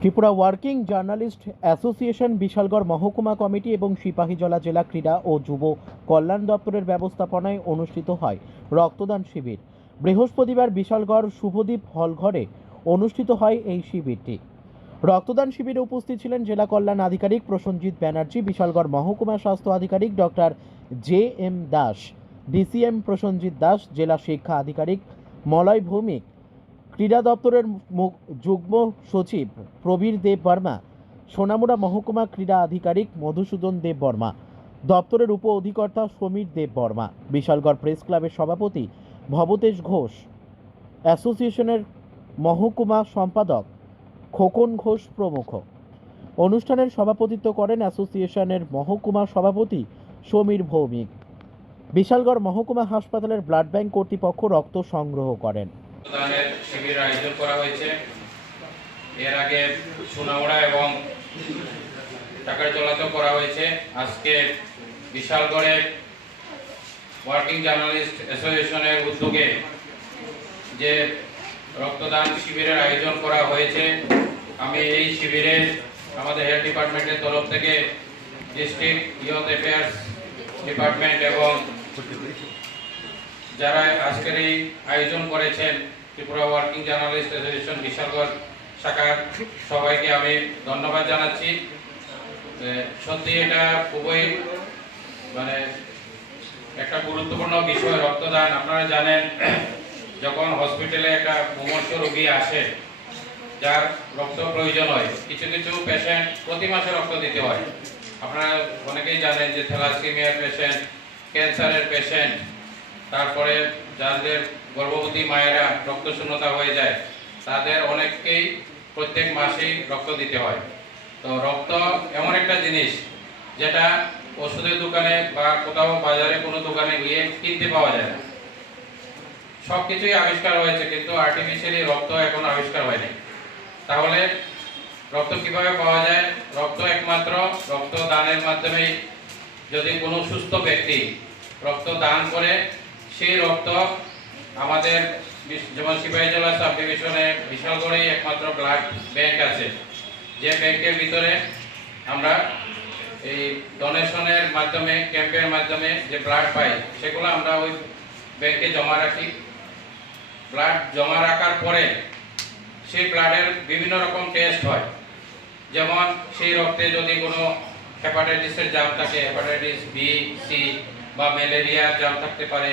Tripura working journalist association, Bishalgarh মহকুমা committee এবং সিপাহীজলা জেলা ক্রীড়া ও যুব কল্যাণ দপ্তরের ব্যবস্থাপনায় অনুষ্ঠিত হয় রক্তদান শিবির। বৃহস্পতিবার বিশালগড় শুভদ্বীপ হলঘরে অনুষ্ঠিত হয় এই শিবিরটি। রক্তদান শিবিরে উপস্থিত ছিলেন জেলা কল্যাণ আধিকারিক প্রসঞ্জিৎ ব্যানার্জি, বিশালগড় মহকুমা স্বাস্থ্য আধিকারিক doctor J M Das, DCM Prasenjit Das, জেলা শিক্ষা আধিকারিক মলয় ভৌমিক ক্রীড়া দপ্তরের যুগ্ম সচিব প্রবীর দেব বর্মা, সোনামুড়া মহকুমা ক্রীড়া আধিকারিক মধুসূদন দেব বর্মা, দপ্তরের উপ অধিকর্তা সমীর দেব বর্মা, বিশালগড় প্রেস ক্লাবের সভাপতি ভবতেশ ঘোষ, অ্যাসোসিয়েশনের মহকুমা সম্পাদক খোকন ঘোষ প্রমুখ। অনুষ্ঠানের সভাপতিত্ব করেন অ্যাসোসিয়েশনের মহকুমা সভাপতি সমীর ভৌমিক। বিশালগড় মহকুমা হাসপাতালের ব্লাড ব্যাংক কর্তৃপক্ষ রক্ত সংগ্রহ করেন। রক্তদানের শিবির আয়োজন করা হয়েছে। এর আগে সোনামুড়া এবং টাকারজলাতেও করা হয়েছে। আজকে বিশালগড়ে ওয়ার্কিং জার্নালিস্ট অ্যাসোসিয়েশনের উদ্যোগে যে রক্তদান শিবিরের আয়োজন করা হয়েছে, আমি এই শিবিরে আমাদের হেলথ ডিপার্টমেন্টের তরফ থেকে ডিস্ট্রিক্ট ইয়থ অ্যাফেয়ার্স ডিপার্টমেন্ট এবং যারা আজকের এই আয়োজন করেছেন, Tripura working journalist association, Bishalgarh শাখার সবাইকে আমি ধন্যবাদ জানাচ্ছি। সত্যি এটা খুবই মানে একটা গুরুত্বপূর্ণ বিষয়, রক্তদান। আপনারা জানেন, যখন হসপিটালে একটা মুমূর্ষ রোগী আসে, যার রক্ত প্রয়োজন হয়, কিছু কিছু পেশেন্ট প্রতি মাসে রক্ত দিতে হয়। আপনারা অনেকেই জানেন যে থ্যালাসেমিয়ার পেশেন্ট ক্যান্সারের পেশেন্ট তারপরে যাদের গর্ভবতী মায়েরা রক্ত শূন্যতা হয়ে যায়, তাদের অনেককেই প্রত্যেক মাসেই রক্ত দিতে হয়। তো রক্ত এমন একটা জিনিস যেটা ওষুধের দোকানে বা কোথাও বাজারে কোনো দোকানে গিয়ে কিনতে পাওয়া যায় না। সব কিছুই আবিষ্কার হয়েছে, কিন্তু আর্টিফিশিয়ালি রক্ত এখন আবিষ্কার হয়নি। তাহলে রক্ত কীভাবে পাওয়া যায়? রক্ত একমাত্র রক্ত দানের মাধ্যমেই। যদি কোনো সুস্থ ব্যক্তি রক্ত দান করে সেই রক্ত আমাদের যেমন সিপাহীজলা সাব ডিভিশনে বিশালগড়েই একমাত্র ব্লাড ব্যাংক আছে। যে ব্যাংকের ভিতরে আমরা এই ডোনেশনের মাধ্যমে, ক্যাম্পের মাধ্যমে যে ব্লাড পাই, সেগুলো আমরা ওই ব্যাংকে জমা রাখি। ব্লাড জমা রাখার পরে সেই ব্লাডের বিভিন্ন রকম টেস্ট হয়। যেমন সেই রক্তে যদি কোনো হেপাটাইটিসের জাম থাকে, হেপাটাইটিস বি, সি বা ম্যালেরিয়ার জাম থাকতে পারে